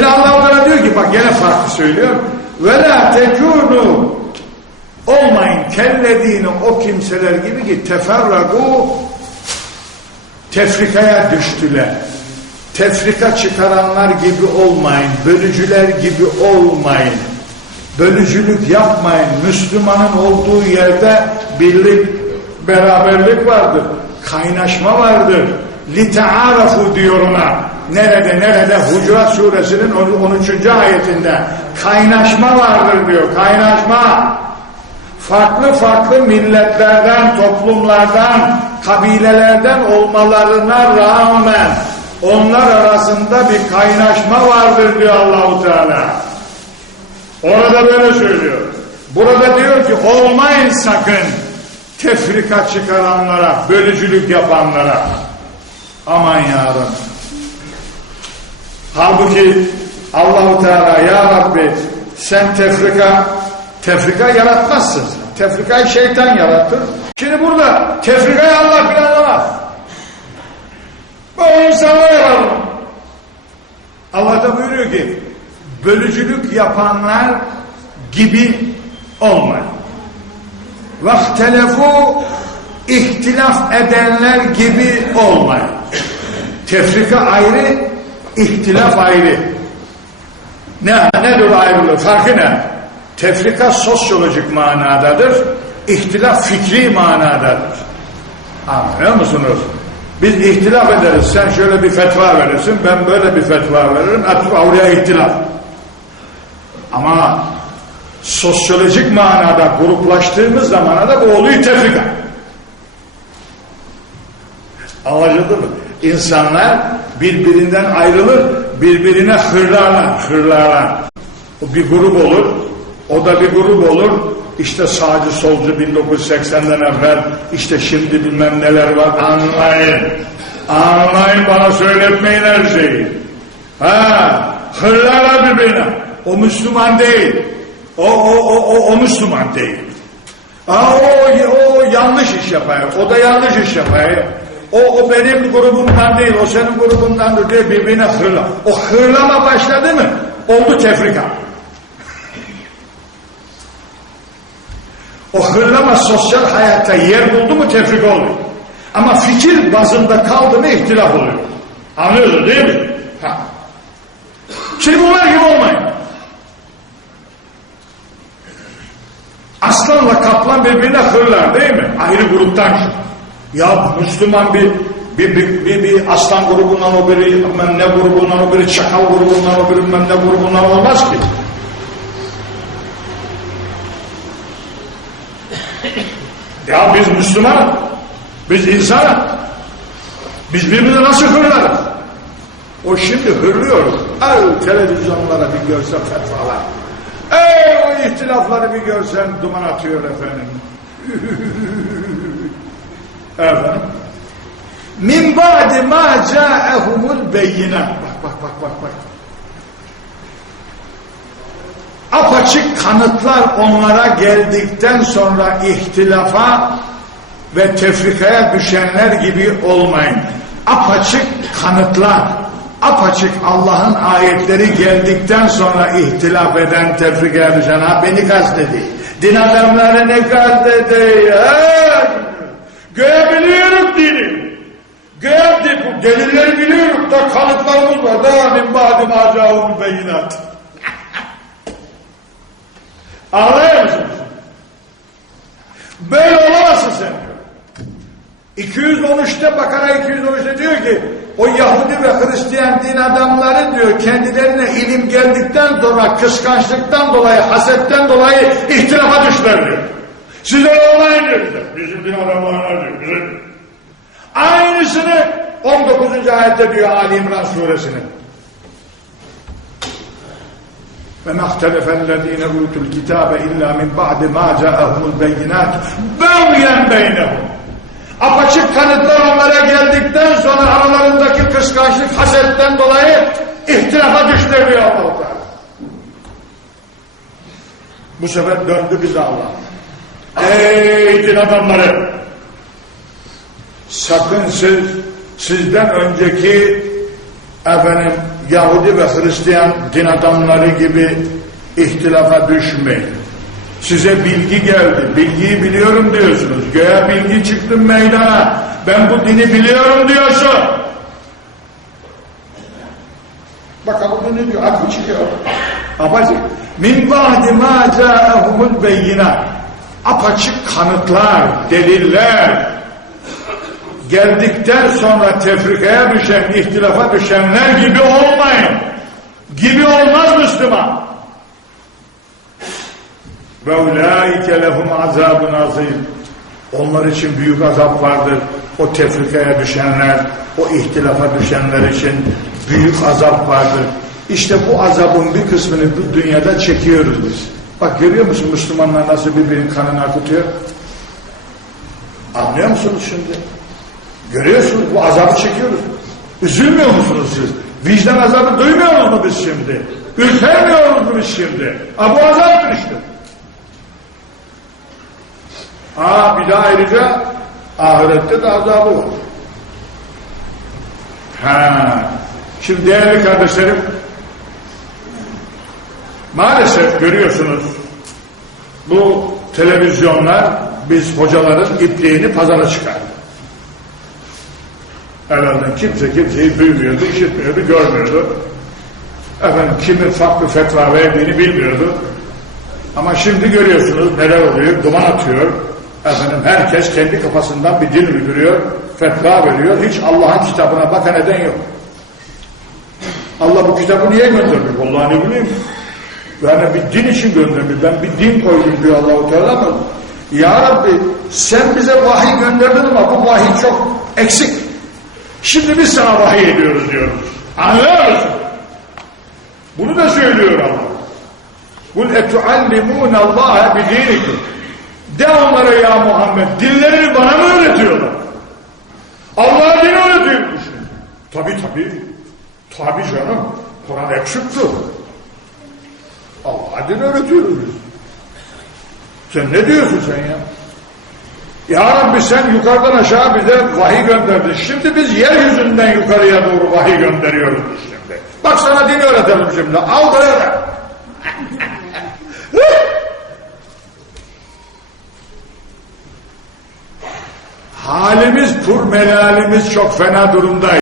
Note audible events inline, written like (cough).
Allah Teala diyor ki bak yine farklı söylüyor. Ve la tekunu olmayın kellediğini o kimseler gibi ki teferragu tefrikaya düştüler. Tefrika çıkaranlar gibi olmayın. Bölücüler gibi olmayın. Bölücülük yapmayın. Müslümanın olduğu yerde birlik, beraberlik vardır. Kaynaşma vardır. Lite'arafu diyor ona. Nerede nerede? Hucurat suresinin 13. ayetinde. Kaynaşma vardır diyor. Kaynaşma. Farklı farklı milletlerden, toplumlardan, kabilelerden olmalarına rağmen onlar arasında bir kaynaşma vardır diyor Allahu Teala. Orada böyle söylüyor. Burada diyor ki olmayın sakın tefrika çıkaranlara, bölücülük yapanlara. Aman yarın. Halbuki Allahu Teala ya Rabbi sen tefrika tefrika yaratmazsın. Tefrikayı şeytan yarattır. Şimdi burada tefrikayı Allah planlamaz. Bu insanlar yapar. Allah da buyuruyor ki bölücülük yapanlar gibi olmayın. Vaktelefu ihtilaf edenler gibi olmayın. Tefrika ayrı, ihtilaf ayrı. Ne, nedir o ayrılığı? Farkı ne? Tefrika sosyolojik manadadır, ihtilaf fikri manadadır. Anlıyor musunuz? Biz ihtilaf ederiz. Sen şöyle bir fetva verirsin, ben böyle bir fetva veririm. Atıp oraya ihtilaf. Ama sosyolojik manada gruplaştığımız zamana da bu oluyor tefrika. Anlaşıldı mı? İnsanlar birbirinden ayrılır, birbirine hırlarlar, hırlarlar. O bir grup olur, o da bir grup olur. İşte sağcı solcu 1980'den evvel, işte şimdi bilmem neler var. Anlayın. Anlayın bana söyletmeyin her şeyi. Ha, hırlarlar birbirine. O Müslüman değil. O, o, o, o, o Müslüman değil. Aa, o, o yanlış iş yapıyor. O da yanlış iş yapıyor. O, o benim grubumdan değil, o senin grubundandır diye birbirine hırla. O hırlama başladı mı? Oldu tefrika. O hırlama sosyal hayatta yer buldu mu tefrik olmuyor. Ama fikir bazında kaldı mı ihtilaf oluyor. Anlıyorsun değil mi? Ha. Şimdi bunlar gibi olmayın. Aslanla kaplan birbirine hırlar değil mi? Ayrı gruptan. Ya Müslüman bir bir, bir, bir, bir aslan grubundan o biri, ne grubundan o biri, çakal grubundan o biri, ne grubundan olmaz ki. Ya biz Müslüman, biz insan, biz birbirine nasıl hırlarız? O şimdi hırlıyor. Ay televizyonlara bir görsen fetvalar. Ey o ihtilafları bir görsen duman atıyor efendim. (laughs) efendim. Min ba'di ma ca'ehumul beyinat. Bak bak bak bak bak. Apaçık kanıtlar onlara geldikten sonra ihtilafa ve tefrikaya düşenler gibi olmayın. Apaçık kanıtlar, apaçık Allah'ın ayetleri geldikten sonra ihtilaf eden, tefrikaya düşen, ha beni kastedi. Din adamları ne kastedi? Ha? Görebiliyorum dini. Gördük, bu delilleri biliyorum da kanıtlarımız var. Da min ba'di ma beyinat. Anlıyor musunuz? Böyle olamazsın sen. 213'te Bakara 213'te diyor ki o Yahudi ve Hristiyan din adamları diyor kendilerine ilim geldikten sonra kıskançlıktan dolayı, hasetten dolayı ihtilafa düşler diyor. Siz olmayın diyor. Bizim din adamlarına diyor. Bizim. Aynısını 19. ayette diyor Ali İmran suresinin. وما اختلف الذين اوتوا الكتاب الا من بعد ما جاءهم البينات بغيا بينهم apaçık kanıtlar onlara geldikten sonra aralarındaki kıskançlık hasetten dolayı ihtilafa düştü diyor allah Teala. Bu sefer döndü bize Allah. Ey din adamları! Sakın siz sizden önceki efendim Yahudi ve Hristiyan din adamları gibi ihtilafa düşmeyin. Size bilgi geldi. Bilgiyi biliyorum diyorsunuz. Göğe bilgi çıktı meydana. Ben bu dini biliyorum diyorsun. Bakalım ne diyor? Aklı çıkıyor. Apaçık. Min ba'di ma ca'ahumul beyinat. Apaçık kanıtlar, deliller geldikten sonra tefrikaya düşen, ihtilafa düşenler gibi olmayın. Gibi olmaz Müslüman. Ve ulaike lehum azabun azim. Onlar için büyük azap vardır. O tefrikaya düşenler, o ihtilafa düşenler için büyük azap vardır. İşte bu azabın bir kısmını bu dünyada çekiyoruz biz. Bak görüyor musun Müslümanlar nasıl birbirinin kanını akıtıyor? Anlıyor musunuz şimdi? Görüyorsunuz bu azabı çekiyoruz. Üzülmüyor musunuz siz? Vicdan azabı duymuyor mu biz şimdi? Ürpermiyor mu biz şimdi? Ha bu azaptır işte. Aa bir daha ayrıca ahirette de azabı var. Ha. Şimdi değerli kardeşlerim maalesef görüyorsunuz bu televizyonlar biz hocaların ipliğini pazara çıkardı. Evvelden kimse kimseyi duymuyordu, işitmiyordu, görmüyordu. Efendim kimin farklı fetva verdiğini bilmiyordu. Ama şimdi görüyorsunuz neler oluyor, duman atıyor. Efendim herkes kendi kafasından bir dil uyguluyor, fetva veriyor. Hiç Allah'ın kitabına bakan eden yok. Allah bu kitabı niye göndermiş? Vallahi ne bileyim. Yani bir din için göndermiş. Ben bir din koydum diyor Allah-u Teala ama Ya Rabbi sen bize vahiy gönderdin ama bu vahiy çok eksik. Şimdi biz sana vahiy ediyoruz diyoruz. Anlıyor? Bunu da söylüyor Allah. Kul etuallimûne Allah'a bidinikum. De onlara ya Muhammed dillerini bana mı öğretiyorlar? Allah'a din öğretiyormuş. Tabi tabi. Tabi canım. Kur'an eksikti. Allah'a din öğretiyoruz biz. Sen ne diyorsun sen ya? Ya Rabbi sen yukarıdan aşağı bize vahiy gönderdin. Şimdi biz yeryüzünden yukarıya doğru vahiy gönderiyoruz şimdi. Bak sana din öğretelim şimdi. Al böyle. (laughs) Halimiz pur melalimiz çok fena durumda.